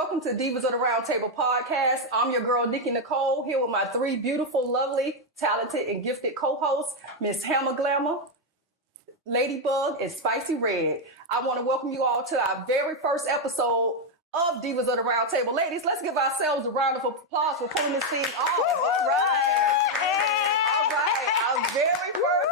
welcome to Divas of the Round Table podcast. I'm your girl, Nikki Nicole, here with my three beautiful, lovely, talented, and gifted co-hosts, Miss Hammer Glamour, Ladybug, and Spicy Red. I want to welcome you all to our very first episode of Divas of the Round Table. Ladies, let's give ourselves a round of applause for pulling this thing off. All right. Our very first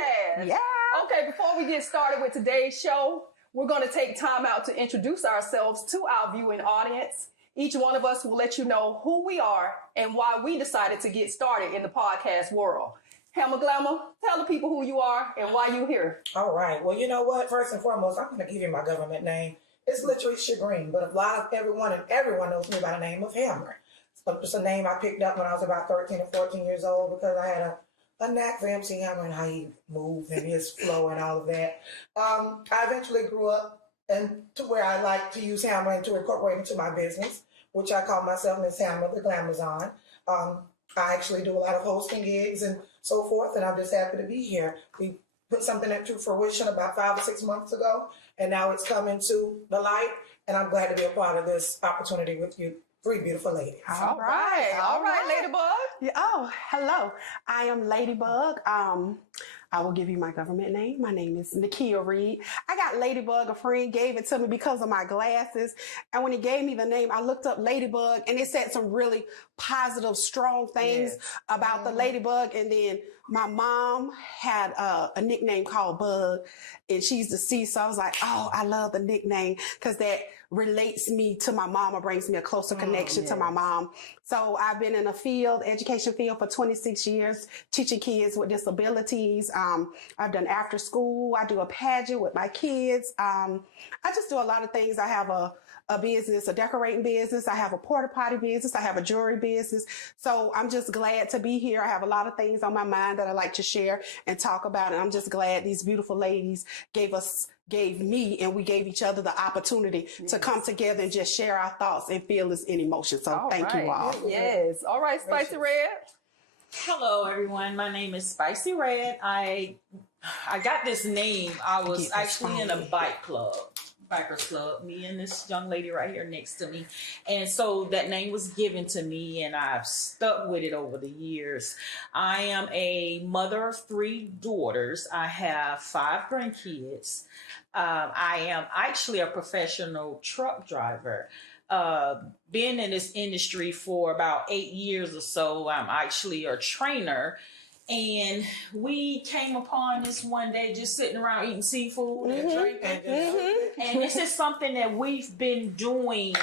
podcast. Yeah. Okay, before we get started with today's show, we're going to take time out to introduce ourselves to our viewing audience. Each one of us will let you know who we are and why we decided to get started in the podcast world. Hammer Glamour, tell the people who you are and why you're here. All right. Well, you know what? First and foremost, I'm going to give you my government name. It's literally Chagrin, but everyone knows me by the name of Hammer. It's a name I picked up when I was about 13 or 14 years old because I had a knack for MC Hammer and how he moved and his flow and all of that. I eventually grew up to where I like to use Hammer and to incorporate into my business, which I call myself Miss Hammer, the Glamazon. I actually do a lot of hosting gigs and so forth, and I'm just happy to be here. We put something into fruition about 5 or 6 months ago, and now it's coming to the light, and I'm glad to be a part of this opportunity with you three beautiful ladies. All right, Ladybug. Yeah, oh, hello. I am Ladybug. I will give you my government name. My name is Nakia Reed. I got Ladybug. A friend gave it to me because of my glasses. And when he gave me the name, I looked up Ladybug and it said some really positive, strong things about the Ladybug. And then my mom had a nickname called Bug, and she's deceased. So I was like, oh, I love the nickname because that relates me to my mom or brings me a closer connection to my mom. So I've been in the education field for 26 years, teaching kids with disabilities. I've done after school. I do a pageant with my kids. I just do a lot of things. I have a business, a decorating business. I have a porta potty business. I have a jewelry business. So I'm just glad to be here. I have a lot of things on my mind that I like to share and talk about. And I'm just glad these beautiful ladies gave me and we gave each other the opportunity to come together and just share our thoughts and feelings and emotions. So thank you all. Yes. All right, Spicy Red. Hello, everyone. My name is Spicy Red. I got this name. I was actually in a bikers club, me and this young lady right here next to me. And so that name was given to me and I've stuck with it over the years. I am a mother of 3 daughters. I have 5 grandkids. I am actually a professional truck driver. Been in this industry for about 8 years or so. I'm actually a trainer. And we came upon this one day just sitting around eating seafood and drinking. And this is something that we've been doing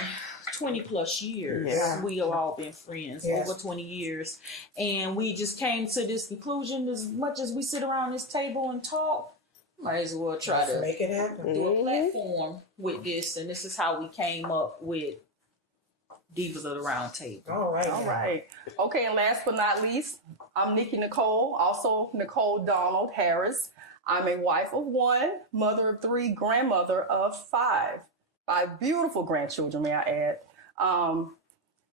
20 plus years. Yeah. We have all been friends over 20 years. And we just came to this conclusion, as much as we sit around this table and talk, might as well try to make it happen. Do a platform with this. And this is how we came up with Divas of the Round Table. All right. Okay, and last but not least, I'm Nikki Nicole, also Nicole Donald Harris. I'm a wife of 1, mother of 3, grandmother of 5. 5 beautiful grandchildren, may I add.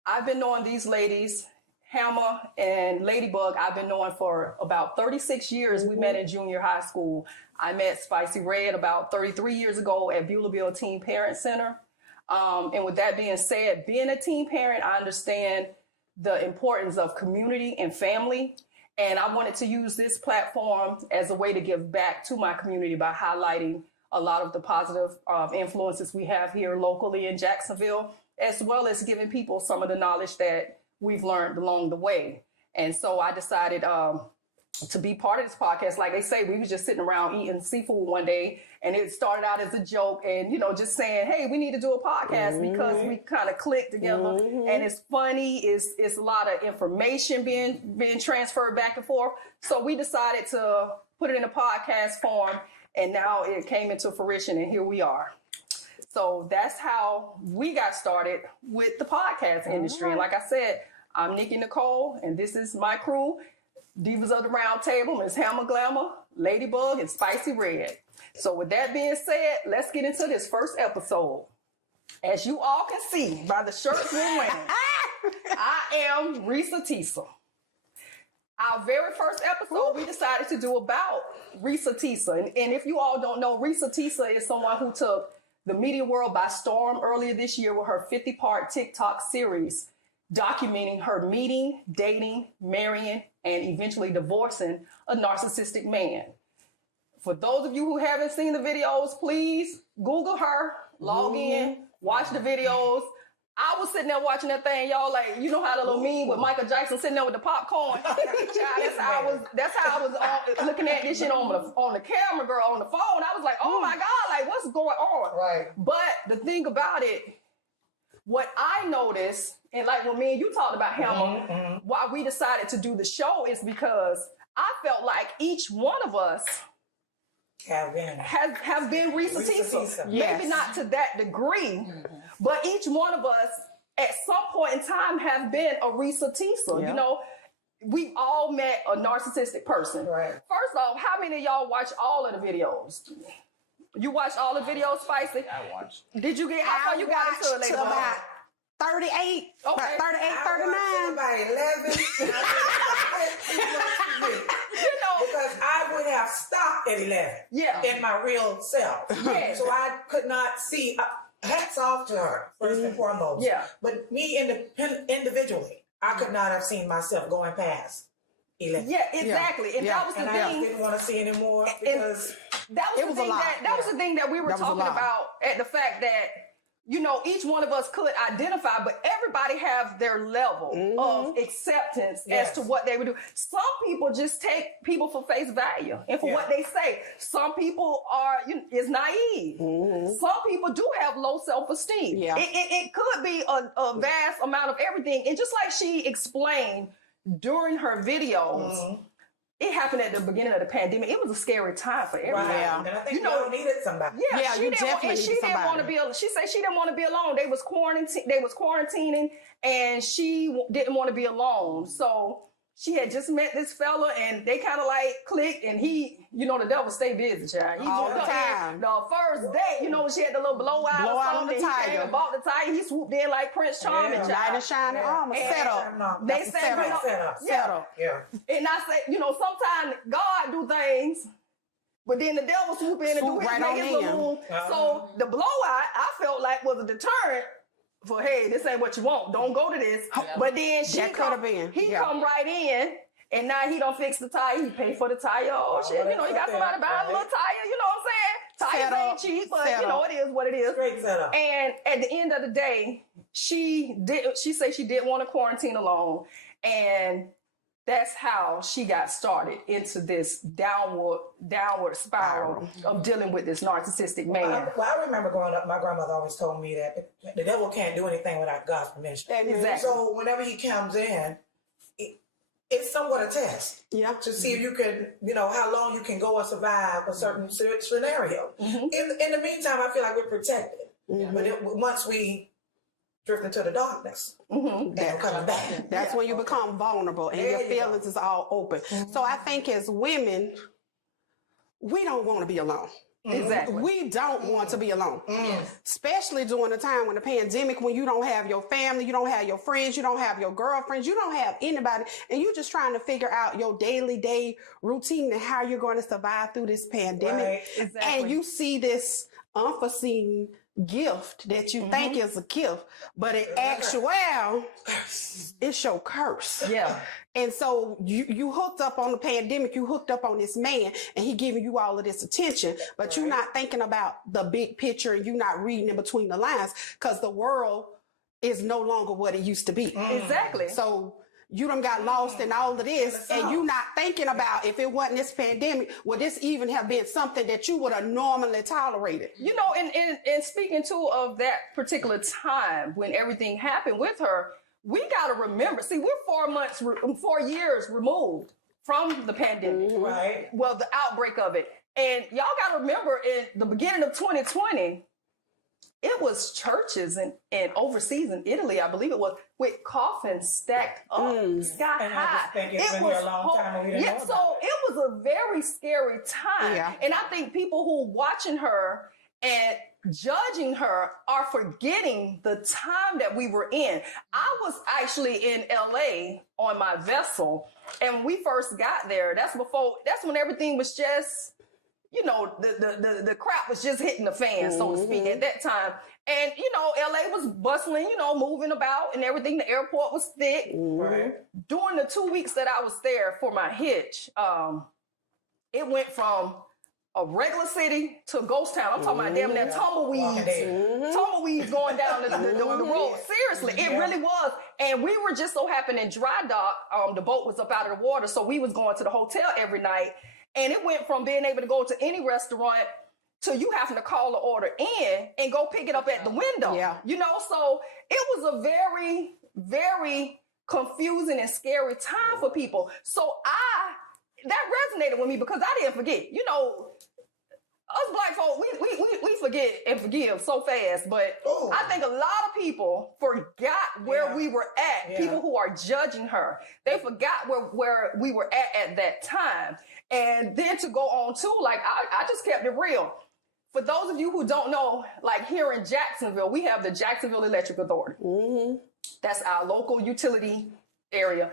I've been knowing these ladies, Hammer and Ladybug, I've been knowing for about 36 years. We met in junior high school. I met Spicy Red about 33 years ago at Beulahville Teen Parent Center. And with that being said, being a teen parent, I understand the importance of community and family. And I wanted to use this platform as a way to give back to my community by highlighting a lot of the positive influences we have here locally in Jacksonville, as well as giving people some of the knowledge that we've learned along the way. And so I decided to be part of this podcast. Like they say, we was just sitting around eating seafood one day, and it started out as a joke and, just saying, hey, we need to do a podcast because we kind of clicked together and it's funny. It's a lot of information being transferred back and forth. So we decided to put it in a podcast form, and now it came into fruition, and here we are. So that's how we got started with the podcast industry. And like I said, I'm Nikki Nicole, and this is my crew, Divas of the Round Table, Miss Hammer Glamour, Ladybug, and Spicy Red. So with that being said, let's get into this first episode. As you all can see by the shirts we're wearing, I am Risa Tisa. Our very first episode, we decided to do about Risa Tisa. And if you all don't know, Risa Tisa is someone who took the media world by storm earlier this year with her 50-part TikTok series documenting her meeting, dating, marrying, and eventually divorcing a narcissistic man. For those of you who haven't seen the videos, please Google her, log in, watch the videos. I was sitting there watching that thing, y'all, like, you know how the little meme with Michael Jackson sitting there with the popcorn? Child, that's how I was looking at this shit on the camera, girl, on the phone. I was like, oh my God, like, what's going on? Right. But the thing about it, what I noticed, and like when me and you talked about him, why we decided to do the show is because I felt like each one of us have been Risa Tisa. Yes. Maybe not to that degree, but each one of us at some point in time have been a Risa Tisa. Yeah. You know, we all met a narcissistic person. Right. First off, how many of y'all watch all of the videos? You watched all the videos, Spicy? I watched. Did you get, how far you got into it, lady? About 38, Okay. about 38, 39. About 11. You know, Because I would have stopped at 11 yeah. in my real self. Yeah. So I could not see. Hats off to her, first and foremost. Yeah. But me individually, I could not have seen myself going past 11. Yeah, exactly. And that was the And I thing. didn't want to see anymore because That was It the was a thing lot. that was the thing that we were That was a talking lot. about, at the fact that, you know, each one of us could identify, but everybody have their level of acceptance as to what they would do. Some people just take people for face value and for what they say. Some people are is naive. Some people do have low self-esteem. Yeah. It could be a vast amount of everything. And just like she explained during her videos, it happened at the beginning of the pandemic. It was a scary time for everybody. right. Yeah. And I think You know, we all needed somebody. Yeah, she you didn't want, definitely and she need didn't want to somebody. be. She said she didn't want to be alone. They was quarantining, and she didn't want to be alone. So she had just met this fella, and they kind of like clicked. And he, you know, the devil stay busy, child. He All swooped the up time. in the first date, you know, she had the little blowout Blowout on the He came tiger. and bought the tiger. He swooped in like Prince Charming, Yeah. Knight child. of shining armor, And set up. They That's said, set you know, up. set up. yeah. Set up. Yeah. And I say, you know, sometimes God do things, but then the devil swoop in and Swoop do his, right make on his in. little move. So the blowout, I felt like was a deterrent for, hey, this ain't what you want. Don't go to this. But then That could have been. He Yeah. come right in, and now he done fix the tire. He paid for the tire. Oh shit, you know, he got somebody buying a little tire. You know what I'm saying? Set Tires ain't up. cheap, but Set you know up. it is what it is. Great setup. And at the end of the day, she said she didn't want to quarantine alone. And that's how she got started into this downward spiral of dealing with this narcissistic man. I remember growing up, my grandmother always told me that the devil can't do anything without God's permission. Exactly. So whenever he comes in, it's somewhat a test Yeah. to see if you can, you know, how long you can go and survive a certain scenario. In the meantime, I feel like we're protected. But once we drift into the darkness, they're coming back. That's when you become vulnerable and There your you feelings is all open. So I think as women, we don't want to be alone. Exactly. We don't want to be alone, especially during the time when the pandemic, when you don't have your family, you don't have your friends, you don't have your girlfriends, you don't have anybody, and you're just trying to figure out your daily day routine and how you're going to survive through this pandemic. Right. Exactly. And you see this unforeseen gift that you think is a gift, but in actual, it's your curse. Yeah. And so you hooked up on the pandemic, you hooked up on this man, and he giving you all of this attention, but you're not thinking about the big picture, and you're not reading in between the lines, because the world is no longer what it used to be. Exactly. So you done got lost in all of this, and you not thinking about, if it wasn't this pandemic, would this even have been something that you would have normally tolerated? You know, and speaking too of that particular time when everything happened with her, we got to remember, see, we're 4 years removed from the pandemic. Right. Well, the outbreak of it. And y'all got to remember, in the beginning of 2020, it was churches and overseas in Italy, I believe it was, with coffins stacked up sky And I high. just think it's been here a long time and we didn't know about so it was a very scary time. Yeah. And I think people who watching her and judging her are forgetting the time that we were in. I was actually in LA on my vessel, and when we first got there, that's when everything was just you know, the crap was just hitting the fan, so to speak, at that time. And, you know, LA was bustling, you know, moving about and everything. The airport was thick. Right. During the 2 weeks that I was there for my hitch, it went from a regular city to a ghost town. I'm talking about damn near tumbleweeds going down the road. Seriously, it really was. And we were just so happened in dry dock. The boat was up out of the water, so we was going to the hotel every night. And it went from being able to go to any restaurant to you having to call the order in and go pick it up at the window. Yeah. You know, so it was a very, very confusing and scary time for people. So that resonated with me because I didn't forget. You know, us black folk, we forget and forgive so fast. But I think a lot of people forgot where we were at. People who are judging her, they forgot where we were at that time. And then to go on too, like I just kept it real. For those of you who don't know, like here in Jacksonville, we have the Jacksonville Electric Authority. That's our local utility area.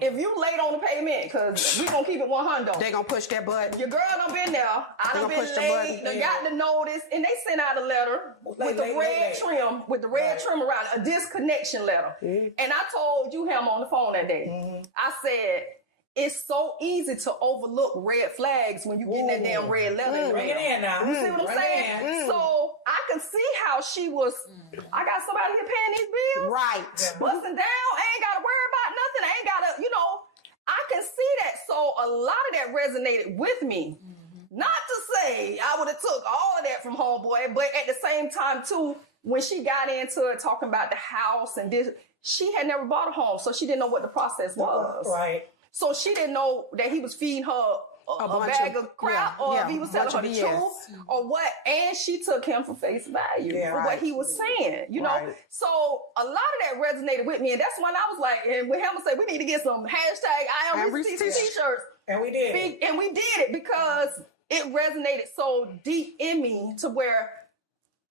If you late on the payment, because we gonna keep it 100, They gonna push that button. your girl done been there. I done been late. They got the notice, and they sent out a letter with the red trim, trim around it, a disconnection letter. And I told you him on the phone that day. I said, it's so easy to overlook red flags when you get that damn red letter. Bring it in now. You see what I'm saying? So I can see how she was. I got somebody here paying these bills. Right. Busting down. I ain't got to worry about nothing. I ain't got to, you know, I can see that. So a lot of that resonated with me. Not to say I would have took all of that from homeboy, but at the same time too, when she got into it, talking about the house and this, she had never bought a home, so she didn't know what the process was. Right. So she didn't know that he was feeding her a bag of crap, or if he was telling her the truth, or what. And she took him for face value for what he was saying, you know. So a lot of that resonated with me, and that's when I was like, and when Hammer said we need to get some hashtag I am Reese t-shirts, and we did, and we did it because it resonated so deep in me to where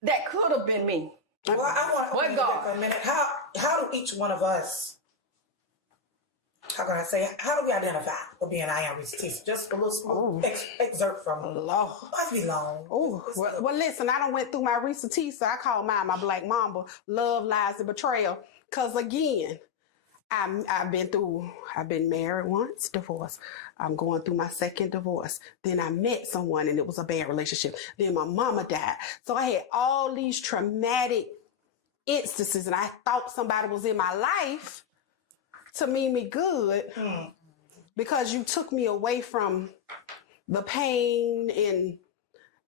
that could have been me. Well, I want to for a minute. How do each one of us? How can I say? How do we identify with being I am Reese T? Just a little small excerpt from it. Must be long. Oh, well, listen, I done went through my Reese T, so I call mine my Black Mamba, love, lies, and betrayal. Because again, I've been married once, divorced. I'm going through my second divorce. Then I met someone and it was a bad relationship. Then my mama died. So I had all these traumatic instances and I thought somebody was in my life to mean me good because you took me away from the pain and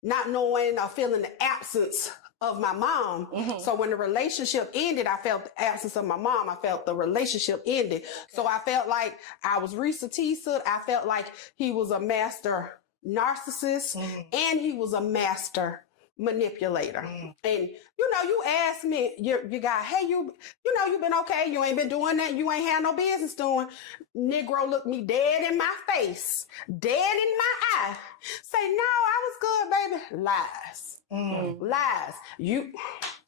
not knowing or feeling the absence of my mom. So when the relationship ended, I felt the absence of my mom. I felt the relationship ended. So I felt like I was Reese Tisa. I felt like he was a master narcissist and he was a master manipulator. And you know, you asked me, you got, hey, you know, you been okay. You ain't been doing that. You ain't had no business doing. Negro looked me dead in my face, dead in my eye. Say, no, I was good, baby. Lies. Lies.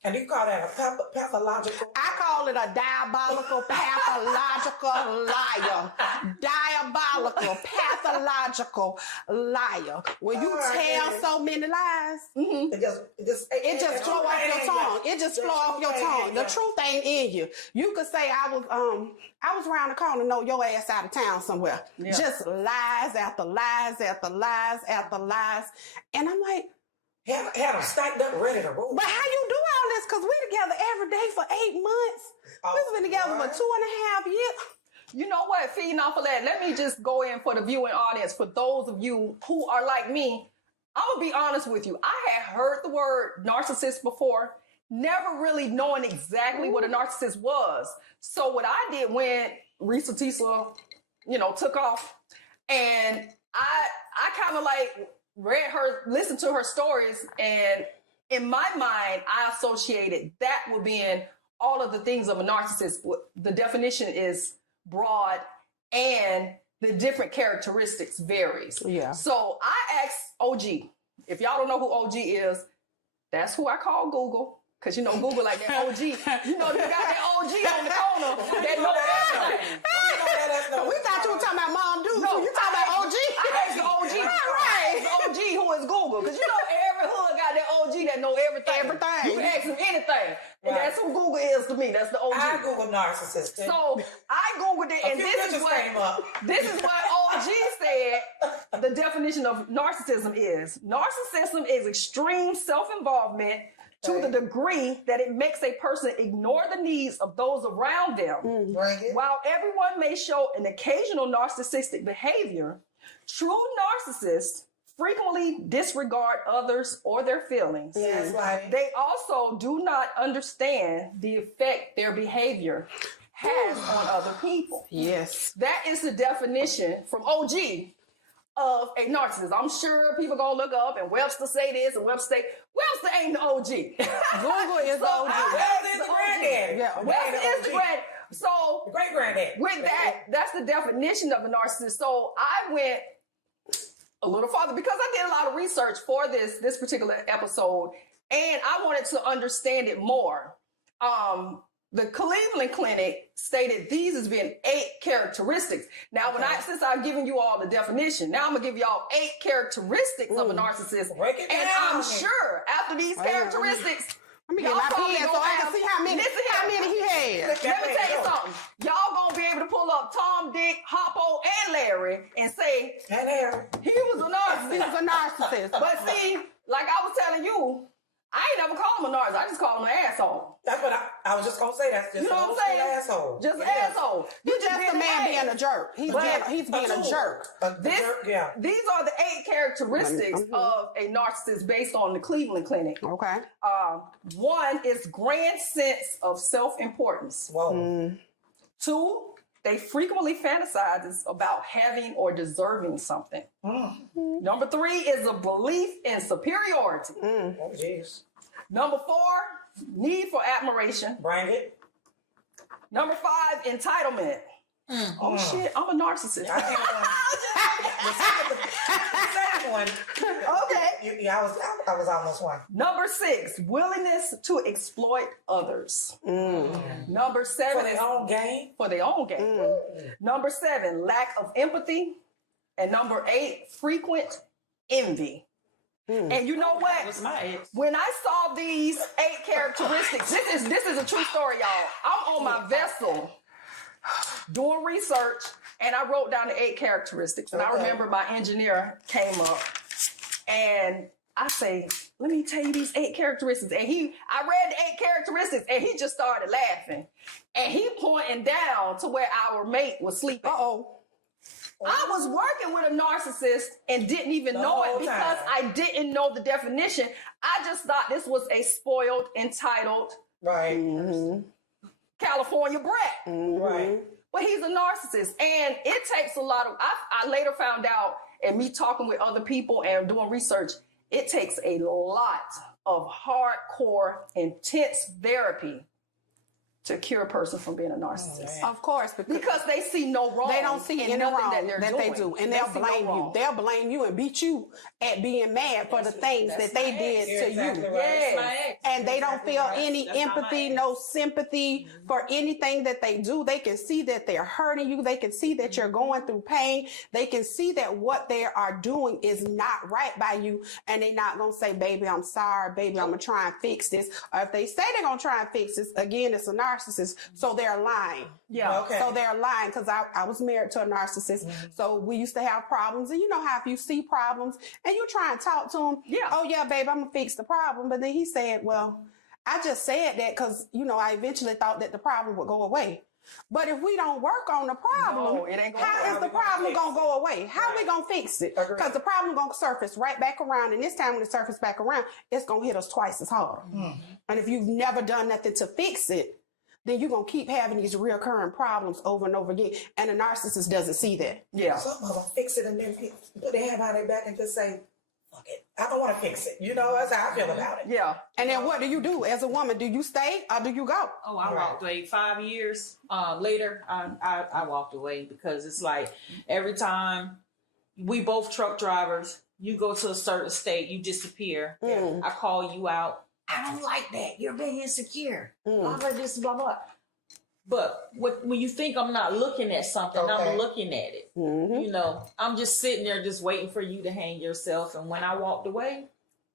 And you call that a pathological? I call it a diabolical, pathological liar. Diabolical, pathological liar. When you tell so many lies, it just flow off your tongue. It just flow off your tongue. The truth ain't in you. You could say I was around the corner, know your ass out of town somewhere. Yeah. Just lies after lies after lies after lies. And I'm like, had them stacked up, ready to roll. But how you do all this? Because we together every day for 8 months. We've been together for 2.5 years. You know what? Feeding off of that, let me just go in for the viewing audience. For those of you who are like me, I'm going to be honest with you. I had heard the word narcissist before, never really knowing exactly what a narcissist was. So what I did when Reese Tisa, took off, and I kind of like listened to her stories, and in my mind, I associated that with being all of the things of a narcissist. The definition is broad, and the different characteristics varies. Yeah. So I asked OG. If y'all don't know who OG is, that's who I call Google. Cause you know Google like that OG. You know they got that OG on the corner that know everything. We thought you were talking about Mom Dude. No, You talking about OG? I asked the OG. Right. The OG who is Google. Cause you know every hood got that OG that know everything. Everything. You can ask him anything. And Right. that's who Google is to me. That's the OG. I Googled narcissist. So I Googled it, A and few this pictures came up. is what OG said the definition of narcissism is. Narcissism is extreme self-involvement to the degree that it makes a person ignore the needs of those around them. Bring it. While everyone may show an occasional narcissistic behavior, true narcissists frequently disregard others or their feelings. Gaslighting. They also do not understand the effect their behavior has on other people. Yes. That is the definition from OG of a narcissist. I'm sure people gonna look up and Webster say this and Webster say, Webster ain't the OG. Google is the OG. Well, there's the granddaddy. Yeah. Webster is the grand. So Great granddaddy. with that, that's the definition of a narcissist. So I went a little farther because I did a lot of research for this particular episode, and I wanted to understand it more. The Cleveland Clinic stated these as being 8 characteristics. Now, since I've given you all the definition, now I'm gonna give y'all 8 characteristics of a narcissist. Break it And down. I'm sure after these characteristics, Let me get y'all my probably pen so gonna I can have- see how many he has. let me tell you something. Y'all gonna be able to pull up Tom, Dick, Hoppo, and Larry and say And Harry. he was a narcissist. He's a narcissist. But see, like I was telling you, I ain't never called him a narcissist. I just called him an asshole. That's what I was just gonna say. That's just You know an what I'm old school saying? asshole. Just an Yeah. asshole. He's just a man being a jerk. He's being a jerk. Yeah. These are the 8 characteristics of a narcissist based on the Cleveland Clinic. Okay. 1 is grand sense of self-importance. Whoa. 2, they frequently fantasize about having or deserving something. Number 3 is a belief in superiority. Oh, jeez. Number 4, need for admiration. Bring it. Number 5, entitlement. Oh shit, I'm a narcissist. I had one. The second one. Okay. Yeah, I was almost one. Number 6, willingness to exploit others. Number 7 For their own gain. for their own gain. Number 7, lack of empathy. And number 8, frequent envy. And you know what? That was my ex. When I saw these 8 characteristics, this is a true story, y'all. I'm on my vessel doing research, and I wrote down the 8 characteristics. And I remember my engineer came up, and I say, "Let me tell you these 8 characteristics." And I read the 8 characteristics, and he just started laughing, and he pointing down to where our mate was sleeping. I was working with a narcissist and didn't even know it because I didn't know the definition. I just thought this was a spoiled, entitled, Right. California brat. Right. But he's a narcissist. And it takes a lot of, I later found out, and me talking with other people and doing research, it takes a lot of hardcore, intense therapy to cure a person from being a narcissist. Of course, Because they see no wrong. they don't see in any nothing wrong that they do, and they'll see no blame you. wrong. They'll blame you and beat you at being mad for the things that they did You're to exactly you. right. Yes. My ex. And they don't feel any That's not my empathy, ex. no sympathy for anything that they do. They can see that they're hurting you. They can see that you're going through pain. They can see that what they are doing is not right by you. And they're not going to say, "Baby, I'm sorry. Baby, I'm going to try and fix this." Or if they say they're going to try and fix this, again, it's a narcissist. So they're lying. Yeah. Okay. So they're lying because I was married to a narcissist. So we used to have problems. And you know how if you see problems and you try and talk to him, Yeah. "Oh yeah, babe, I'm going to fix the problem." But then he said, "Well, I just said that because, I eventually thought that the problem would go away." But if we don't work on the problem, No, it ain't gonna how work. is the problem going to go away? How are we going to fix it? Agreed. Because the problem going to surface right back around. And this time when it surfaces back around, it's going to hit us twice as hard. And if you've never done nothing to fix it, then you're going to keep having these recurring problems over and over again. And a narcissist doesn't see that. Yeah. Some of them fix it and then put their hand behind their back and just say, "Fuck it. I don't want to fix it." That's how I feel about it. Yeah. And then what do you do as a woman? Do you stay or do you go? Oh, I walked away 5 years later. I walked away because it's like every time we both truck drivers, you go to a certain state, you disappear. I call you out. I don't like that. You're being insecure. Blah, blah, this, blah, blah. But when you think I'm not looking at something, I'm looking at it. You know, I'm just sitting there just waiting for you to hang yourself. And when I walked away,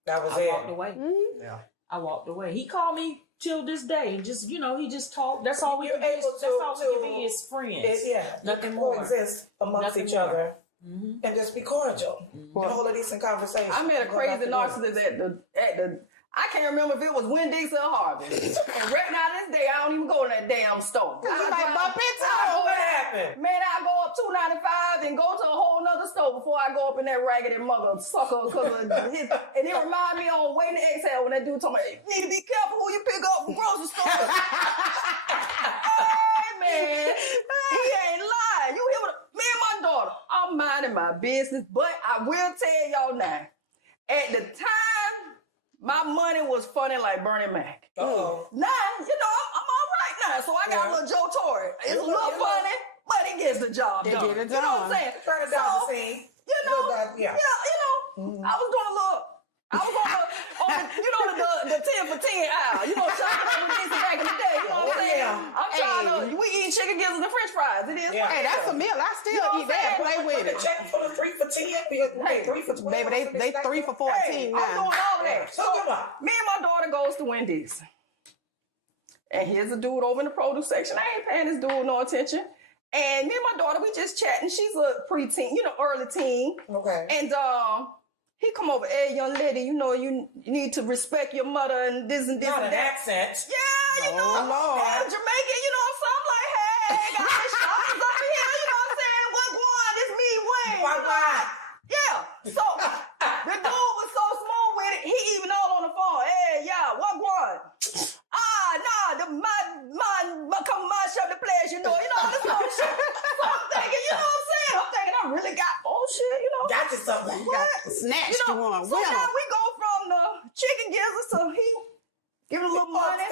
I walked away. Yeah. I walked away. He called me till this day. Just, you know, he just talked. That's all we can be. That's all we can be is friends. Nothing more. Coexist amongst each other. And just be cordial. And hold a decent conversation. I met a crazy narcissist at the I can't remember if it was Wendy's or Harvey. And right now this day, I don't even go to that damn store. What happened? Man, I go up $2.95 and go to a whole nother store before I go up in that raggedy mother sucker. And it remind me on Waiting to Exhale when that dude told me, you need to be careful who you pick up from grocery stores. Hey, man. He ain't lying. You hear what me and my daughter, I'm minding my business, but I will tell y'all now, at the time, my money was funny like Bernie Mac. Uh-oh. Now, you know, I'm all right now. So I got a little Joe Torre. It's a little funny, but it gets the job done. Get it You know what I'm saying? Turn it down the scene. You know, I was doing a little, I was on the you know, the 10 for 10 aisle. You know, shopping at the back in the day. You know what I'm saying? Yeah. I'm trying to, we eat chicken gizzards and french fries. It is. Yeah. Hey, that's a meal. I still eat that. Play with it. Check for the 3 for 10. Hey, 3 for 12. Baby, they 3 for 14 Hey, I'm now. doing all of that. So come on. Me and my daughter goes to Wendy's. And here's a dude over in the produce section. I ain't paying this dude no attention. And me and my daughter, we just chatting. She's a preteen, you know, early teen. Okay. And he come over, hey, young lady, you know, you need to respect your mother and this and this Not and an that. accent. Yeah, you know, Lord. I'm Jamaican, you know, so I'm like, hey, guys, shoppers up here, you know what I'm saying? What one? It's me, Wayne. Why? Yeah. So the dude was so smooth with it. He even all on the phone. Hey, yeah, what one? My shop the place, you know all this other shit. So I'm thinking, you know what I'm saying? I'm thinking I really got shit, you know. Got you something. What? Snatched You know, you on. so now we go from the chicken gizzards to he giving a little money.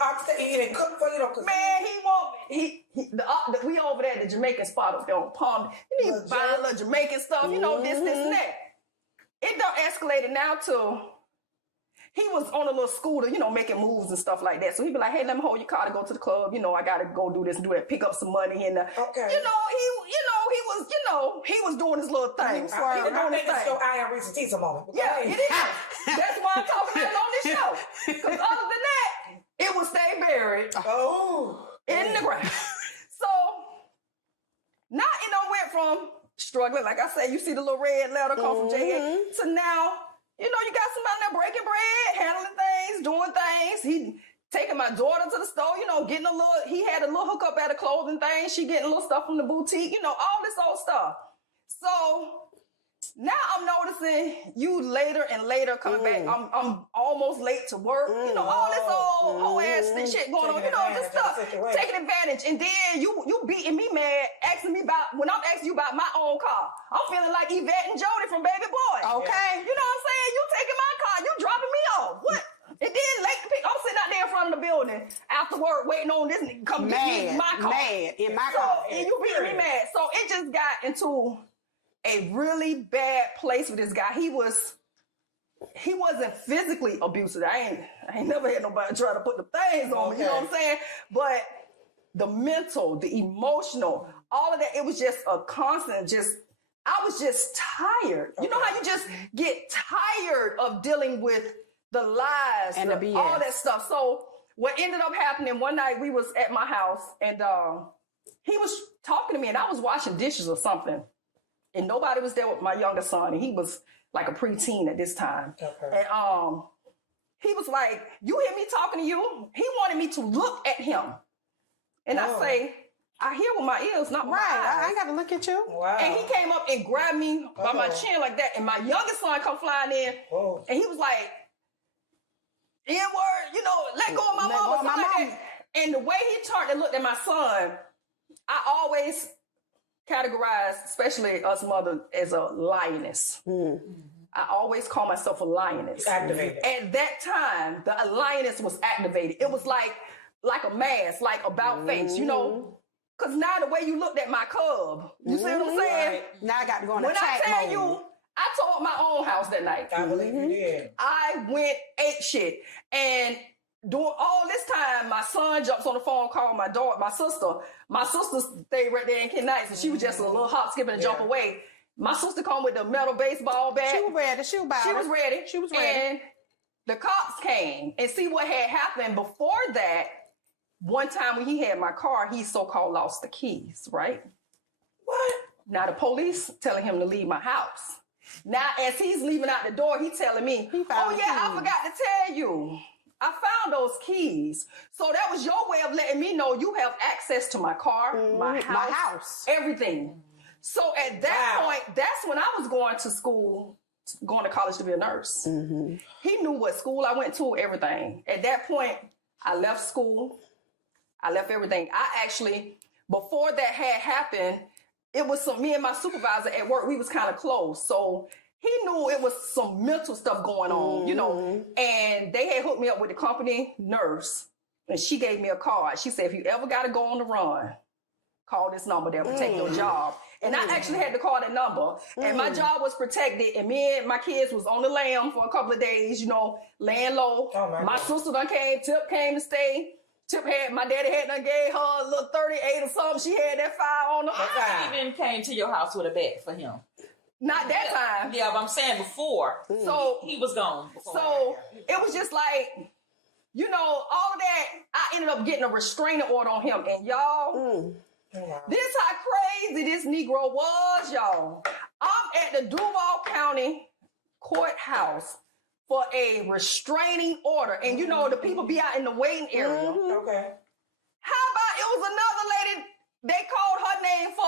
Oxtail, he didn't cook for you, don't cook. Man, we over there at the Jamaican spot up there on Palm. You need to buy a little Jamaican stuff, you know, this and that. It done escalated now to he was on a little scooter, you know, making moves and stuff like that. So he'd be like, hey, let me hold your car to go to the club. You know, I got to go do this and do that, pick up some money. And, Okay. he was doing his little thing. I think it's your I am Reese's Teeth a moment. Yeah, it is. That's why I'm talking about it on this show. Because other than that, it will stay buried in the ground. So now it done went from struggling, like I said, you see the little red letter come from J.A. to now, you know, you got somebody there breaking bread, handling things, doing things. He taking my daughter to the store, you know, getting he had a little hookup at a clothing thing. She getting a little stuff from the boutique, you know, all this old stuff. So now I'm noticing you later and later coming back. I'm almost late to work. You know, all this old whole ass shit going on. You know, this stuff. Taking advantage. And then you beating me mad, asking me about, when I'm asking you about my own car. I'm feeling like Yvette and Jody from Baby Boy. Okay? You know what I'm saying? You taking my car. You dropping me off. What? And then late to pick. I'm sitting out there in front of the building after work waiting on this nigga to come get me in my car. Mad in my car. And you beating me mad. So it just got into a really bad place with this guy. He wasn't physically abusive. I ain't never had nobody try to put the things on me, you know what I'm saying? But the mental, the emotional, all of that, it was just a constant, I was just tired. You know how you just get tired of dealing with the lies and the BS. All that stuff. So what ended up happening, one night we was at my house and he was talking to me and I was washing dishes or something. And nobody was there with my younger son. And he was like a preteen at this time. Okay. And he was like, you hear me talking to you? He wanted me to look at him. And I say, I hear with my ears, not my eyes. I ain't got to look at you. Wow. And he came up and grabbed me by my chin like that. And my youngest son come flying in. And he was like, N-word, you know, let go of my mama. Like that. And the way he turned and looked at my son, I always categorize, especially us mothers, as a lioness. I always call myself a lioness. Activated. At that time, the lioness was activated. It was like a mask, like about face, you know? Because now the way you looked at my cub, you see what I'm saying? Right. Now I got to go in when attack I tell mode. you, I tore up my own house that night. I believe you did. I went ape shit. And during all this time, my son jumps on the phone, called my daughter, my sister. My sister stayed right there in Kent Knights, and she was just a little hop, skip, and jump away. My sister come with the metal baseball bat. She was ready. She was ready. She was ready. And the cops came and see what had happened before that. One time when he had my car, he so-called lost the keys, right? What? Now the police telling him to leave my house. Now as he's leaving out the door, he telling me, oh yeah, I forgot to tell you. I found those keys. So that was your way of letting me know you have access to my car, my house, everything. So at that point, that's when I was going to school, going to college to be a nurse. Mm-hmm. He knew what school I went to, everything. At that point, I left school. I left everything. I actually, before that had happened, it was me and my supervisor at work, we was kind of close. So he knew it was some mental stuff going on, you know, and they had hooked me up with the company nurse, and she gave me a card. She said, if you ever got to go on the run, call this number, they'll protect your job. And I actually had to call that number, and my job was protected, and me and my kids was on the lam for a couple of days, you know, laying low. Oh my sister done came, Tip came to stay. Tip had, my daddy had done gave her a little 38 or something. She had that fire on her. I even came to your house with a bat for him. Not that time. Yeah, but I'm saying before. So he was gone. So it was just like, you know, all of that. I ended up getting a restraining order on him. And y'all, this how crazy this Negro was, y'all. I'm at the Duval County courthouse for a restraining order. And you know, the people be out in the waiting area. Okay. How about it was another lady, they called her name for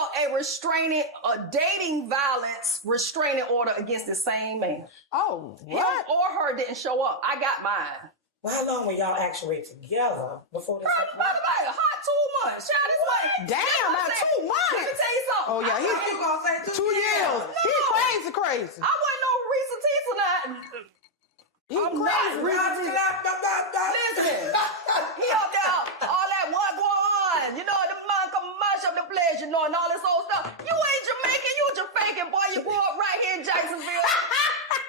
a dating violence restraining order against the same man. Oh, what? Him or her didn't show up. I got mine. Well, how long were y'all actually together before this happened? About a hot 2 months. Child, this way. Damn, about 2 months. Let me tell you something. Oh, yeah, You gonna say 2 years? No. He's crazy. I wasn't no Reese Teeth or nothing. I'm crazy. Listen. He up there, all that what going on. You know, the man come mash up the place, you know, and all this old stuff. You ain't Jamaican, you Jamaican, boy. You grew up right here in Jacksonville.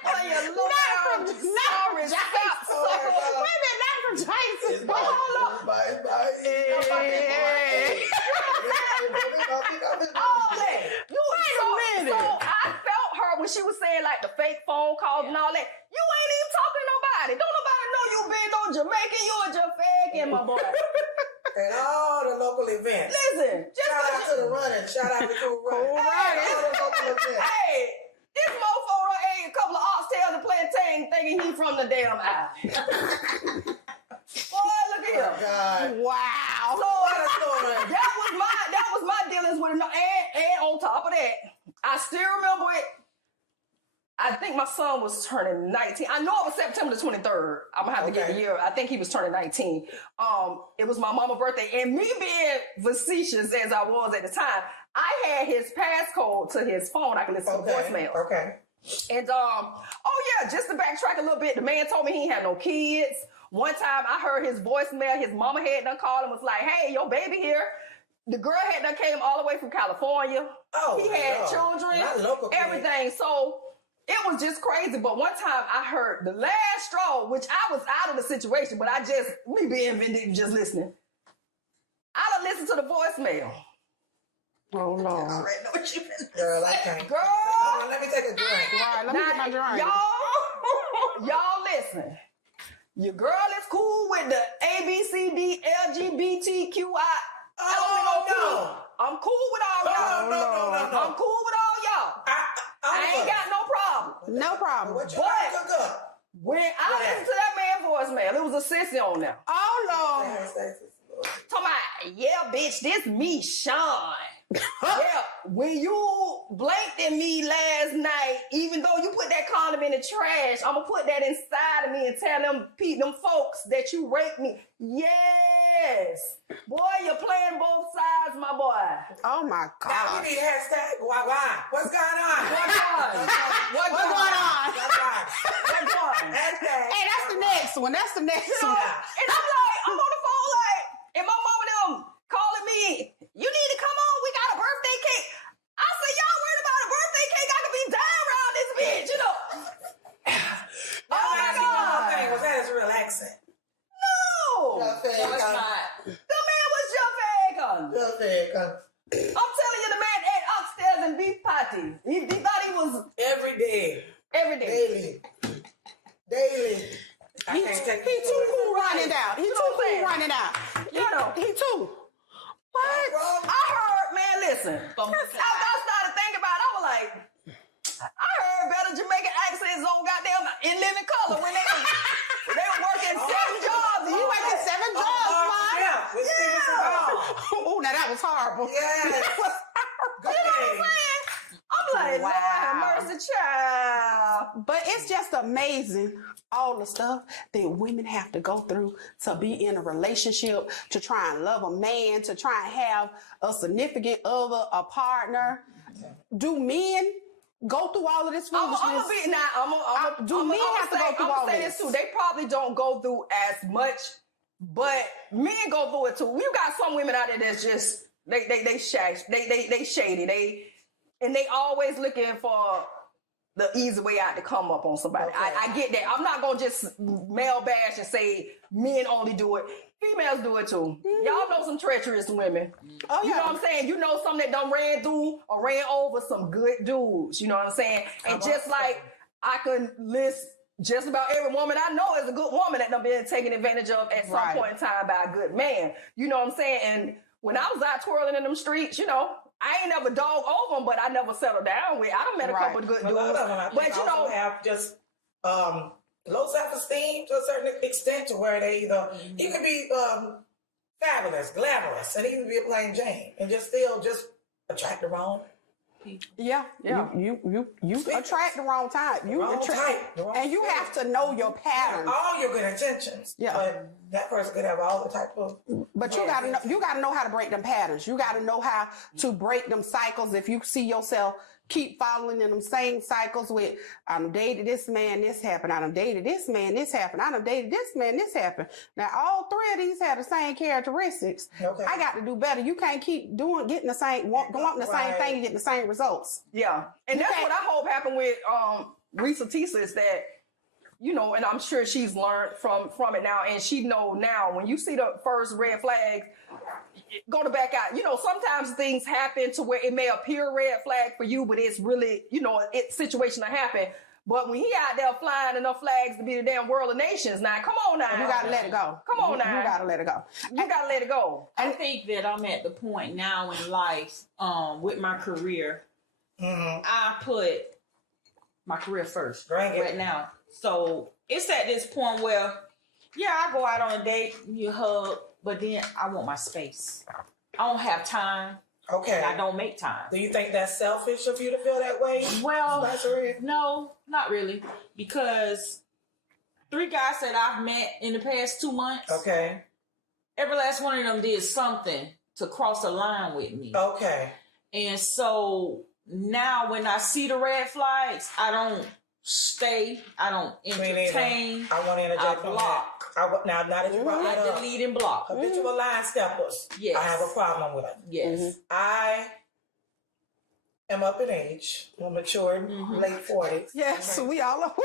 Boy, you look Not from Jackson. Wait a minute, not from Jackson. Hold up. So I felt her when she was saying like the fake phone calls and all that. You ain't even talking to nobody. Don't nobody know you been no Jamaican. You a Jamaican, my boy. And all the local events. Listen, just Shout out to the running. Shout out to Cool Running. All the local events. Hey, this mofo done ate a couple of oxtails and plantain thinking he from the damn island. Boy, look at him. God. Wow. So that was my dealings with him. And on top of that, I still remember it. I think my son was turning 19. I know it was September the 23rd. I'm gonna have to get the year. I think he was turning 19. It was my mama's birthday, and me being facetious as I was at the time, I had his passcode to his phone. I could listen to voicemail. Okay. And just to backtrack a little bit, the man told me he had no kids. One time I heard his voicemail. His mama had done called and was like, "Hey, your baby here." The girl had done came all the way from California. Oh, he had children, everything. So it was just crazy. But one time I heard the last straw, which I was out of the situation, but me being vindictive, just listening. I done listened to the voicemail. Oh, Lord. I already know what you been Girl, I can't. Girl. Let me take a drink. Right, let me get my drink. Y'all listen. Your girl is cool with the ABCD LGBTQI. Oh, no. I'm cool with all y'all. No. I'm cool with all y'all. I ain't got no problem. No problem. What you like to cook up? When I listened to that man voicemail, it was a sissy on there. Oh, Lord. Talking about, yeah, bitch, this me, Sean. Yeah, when you blanked at me last night, even though you put that condom in the trash, I'm gonna put that inside of me and tell them folks that you raped me. Yes, boy, you're playing both sides, my boy. Oh my Now God. we need hashtag why? What's going on? What's going on? Hashtag. Hey, that's the next one. That's the next You know, one. and I'm on the phone like, and my mom and them calling me, you need to come on, we got a birthday cake. I said, y'all worried about a birthday cake? I could be dying around this bitch. fed it's gun. not. The man was your fag. Your fed gun. I'm telling you, the man ate upstairs and beef patty. He thought he was Every day. every day. Daily. I can't take He too cool running out. He You too know what I'm cool saying? running out. You know. He too. What? I heard, man, listen. I started thinking about it. I was like, I heard better Jamaican accents on goddamn in living color when they were working 7 jobs. You working 7 jobs, man. Yeah. With Steven Seagal. Oh, now that was horrible. Yes. Good day. I'm like, Wow. Lord have mercy, child. But it's just amazing all the stuff that women have to go through to be in a relationship, to try and love a man, to try and have a significant other, a partner. Do men go through all of this foolishness? I'm gonna be now. Do men have to go through all say this? too. They probably don't go through as much, but men go through it too. You got some women out there that's just they shady. They always looking for the easy way out to come up on somebody. Okay. I get that. I'm not gonna just male bash and say men only do it. Females do it too. Y'all know some treacherous women. Oh, You yeah. know what I'm saying? You know some that done ran through or ran over some good dudes. You know what I'm saying? And just like I can list just about every woman I know is a good woman that done been taken advantage of at some Right. point in time by a good man. You know what I'm saying? And when I was out twirling in them streets, you know, I ain't never dog over them, but I never settled down with. I done met a couple of good A dudes. lot of them, I But think, you know, also have just low self-esteem to a certain extent, to where they either you could be fabulous, glamorous, and even be a plain Jane, and just still just attract the wrong Yeah. Yeah. You attract the wrong type. You wrong attract, type, the wrong and you fit. have to know your patterns. all your good intentions. Yeah. But that person could have all the type of. But you gotta know how to break them patterns. You gotta know how to break them cycles. If you see yourself keep following in them same cycles with, I done dated this man, this happened. I done dated this man, this happened. I done dated this man, this happened. Now all 3 of these have the same characteristics. Okay. I got to do better. You can't keep wanting the same Right. thing and getting the same results. yeah. And that's can't- what I hope happened with Risa Tisa is that, you know, and I'm sure she's learned from it now, and she know now when you see the first red flags, go to back out. You know, sometimes things happen to where it may appear red flag for you, but it's really, you know, it's situation to happen. But when he out there flying enough flags to be the damn world of nations, now come on now. You gotta let it go. Come on now. You gotta let it go. You gotta let it go. I think that I'm at the point now in life, with my career, I put my career first Bring it. right now. So it's at this point where, yeah, I go out on a date, you hug, but then I want my space. I don't have time. Okay. And I don't make time. Do you think that's selfish of you to feel that way? Well, Spicer? no, not really, because 3 guys that I've met in the past 2 months, Okay. every last one of them did something to cross a line with me. Okay. And so now when I see the red flags, I don't stay, I don't Me neither. entertain, I want to interject I on block. that. Now that you brought that I up, delete and block. habitual line steppers. Yes. I have a problem with it. Yes. I am up in age, well, matured, late 40s. Yes, we all are.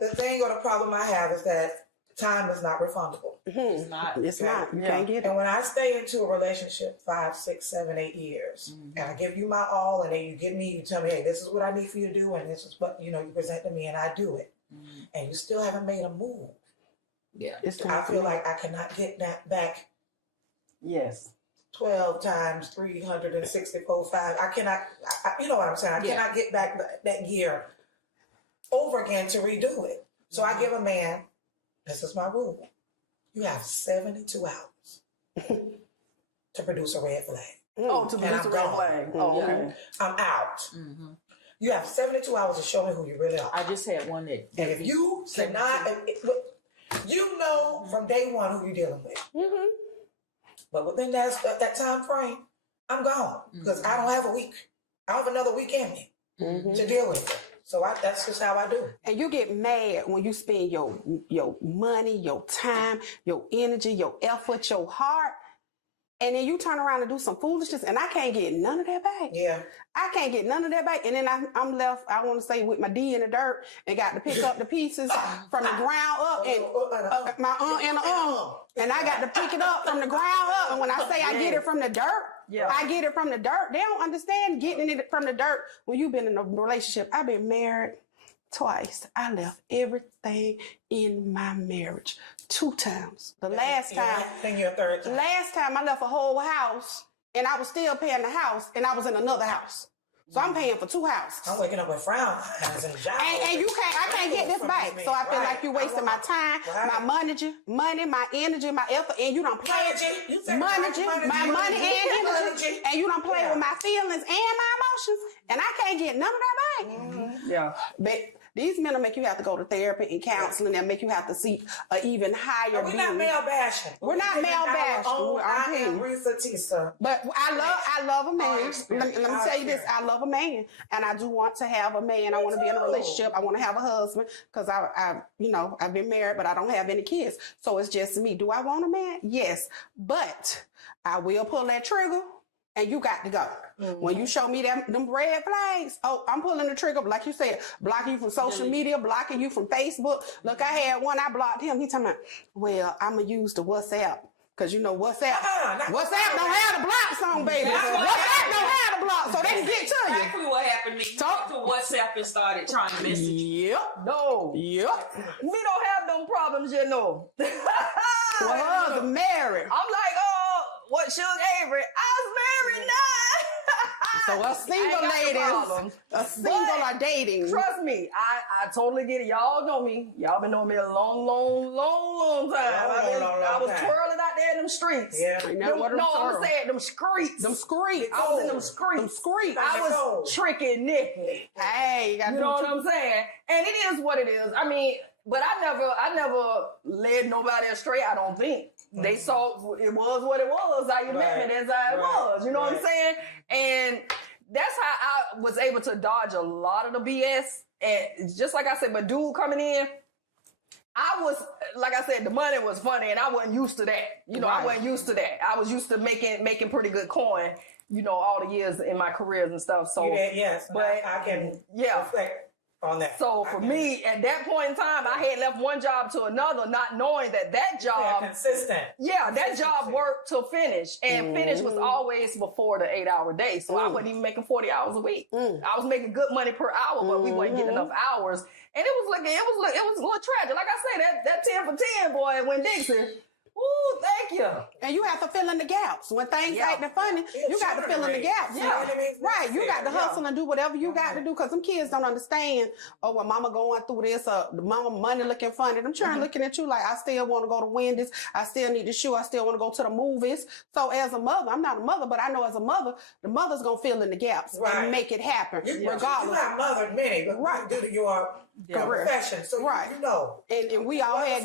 The thing or the problem I have is that time is not refundable. It's not. It's not. You Yeah. can't get it. And when I stay into a relationship 5, 6, 7, 8 years, and I give you my all, and then you give me, you tell me, hey, this is what I need for you to do, and this is what you present to me, and I do it, and you still haven't made a move. Yeah. It's time I for feel me. like I cannot get that back Yes. 12 times 364, 5. I cannot, you know what I'm saying? I Yeah. cannot get back that year over again to redo it. So I give a man, this is my rule, you have 72 hours to produce a red flag. Oh, to And produce I'm a red gone. flag. Oh, Yeah. okay. I'm out. Mm-hmm. You have 72 hours to show me who you really are. I just had one that. And if you cannot, you know from day one who you're dealing with. Mm-hmm. But within that time frame, I'm gone because I don't have a week. I don't have another week in me to deal with it. So that's just how I do it. And you get mad when you spend your money, your time, your energy, your effort, your heart, and then you turn around and do some foolishness, and I can't get none of that back. Yeah. I can't get none of that back. And then I'm left, I want to say, with my D in the dirt and got to pick up the pieces from the ground up and my and the and I got to pick it up from the ground up. And when I say I get it from the dirt, I get it from the dirt. They don't understand getting it from the dirt when you've been in a relationship. I've been married twice. I left everything in my marriage 2 times. The last time, last time I left a whole house and I was still paying the house and I was in another house. So I'm paying for 2 houses. I'm waking up with frown lines and jobs. And I can't get this back. So I feel like you're wasting my time, my money, my energy, my effort, and you don't play my money and energy, and you don't play with my feelings and my emotions, and I can't get none of that back. Mm-hmm. Yeah. But these men will make you have to go to therapy and counseling and make you have to seek an even higher We're not male bashing. We're not male bashing. I am Risa Tisa. But I love a man. Let me tell you this. I love a man. And I do want to have a man. I want to be in a relationship. I want to have a husband because I've been married, but I don't have any kids. So it's just me. Do I want a man? Yes. But I will pull that trigger. And you got to go. Mm-hmm. When you show me them red flags, I'm pulling the trigger. Like you said, blocking you from social media, blocking you from Facebook. Look, I had one, I blocked him. He talking about, well, I'm going to use the WhatsApp. Because you know WhatsApp don't have the block song, baby. WhatsApp don't have the block, so they can get to you. Exactly what happened to me. Talk to WhatsApp and started trying to message you. Yep. No. Yep. We don't have them problems, you know. Well, husband married. I'm like, what Suge Avery? I was married now. So a single lady, a single or dating. Trust me, I totally get it. Y'all know me. Y'all been knowing me a long time. I was twirling out there in them streets. Yeah. I'm saying them streets. Them streets. I was in them streets. Them streets. I was tricking Nikki. Hey, you know what I'm saying? And it is what it is. I mean, but I never led nobody astray, I don't think. Mm-hmm. They saw it was what it was. How you met me, that's how it was. You know what I'm saying? And that's how I was able to dodge a lot of the BS. And just like I said, but dude coming in, I was, like I said, the money was funny and I wasn't used to that. You know, I wasn't used to that. I was used to making pretty good coin, you know, all the years in my careers and stuff. So, yes, but I can reflect on that. So for me, at that point in time, I had left one job to another, not knowing that job consistent. Yeah, that job worked to finish, and finish was always before the 8-hour day. So I wasn't even making 40 hours a week. I was making good money per hour, but we weren't getting enough hours, and it was a little tragic. Like I say, that 10 for 10 boy went Dixie. Ooh, thank you. And you have to fill in the gaps. When things acting funny, you got to fill in the gaps. Yeah. Right. You got to hustle and do whatever you got to do because them kids don't understand, well, mama going through this, the mama money looking funny. I'm trying looking at you like, I still want to go to Wendy's. I still need the shoe. I still want to go to the movies. So as a mother, I'm not a mother, but I know as a mother, the mother's going to fill in the gaps and make it happen regardless. You have mothered many, but due to your profession. So you know. And we all had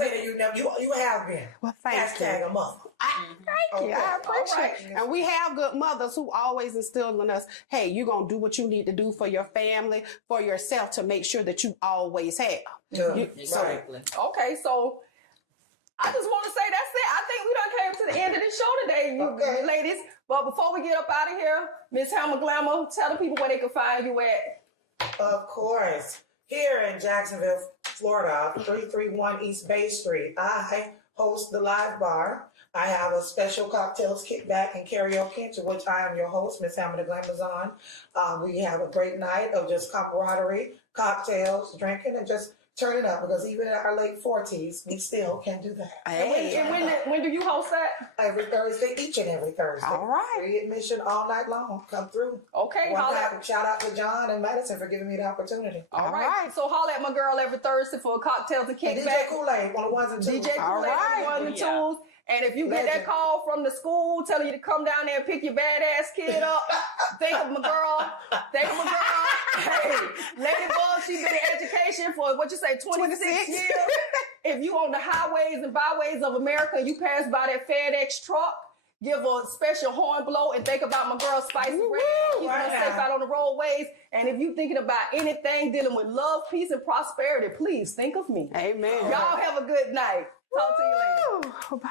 you have been. Well, thank Hashtag a mother. Thank you. I appreciate it. And we have good mothers who always instill in us, hey, you're going to do what you need to do for your family, for yourself to make sure that you always have. Exactly. Okay, so I just want to say that's it. I think we done came to the end of the show today, you ladies. But before we get up out of here, Miss Hammer Glamour, tell the people where they can find you at. Of course. Here in Jacksonville, Florida, 331 East Bay Street, I host the live bar. I have a special cocktails kickback and karaoke, to which I am your host, Miss Hammer the Glamazon. We have a great night of just camaraderie, cocktails, drinking, and just turning up, because even in our late 40s, we still can do that. Hey. And when do you host that? Every Thursday, each and every Thursday. All right. Free admission all night long. Come through. Okay. Shout out to John and Madison for giving me the opportunity. All right. So holla at my girl every Thursday for cocktails and kickback. DJ Kool-Aid, one of the ones and twos. DJ Kool-Aid, one and twos. And if you get that call from the school telling you to come down there and pick your badass kid up, think of my girl. Hey, Lady Bug, she's been in education for, 26 years. If you on the highways and byways of America and you pass by that FedEx truck, give a special horn blow and think about my girl Spicy Red, keeping her safe out on the roadways. And if you thinking about anything dealing with love, peace, and prosperity, please think of me. Amen. Y'all have a good night. Talk to you later. Bye.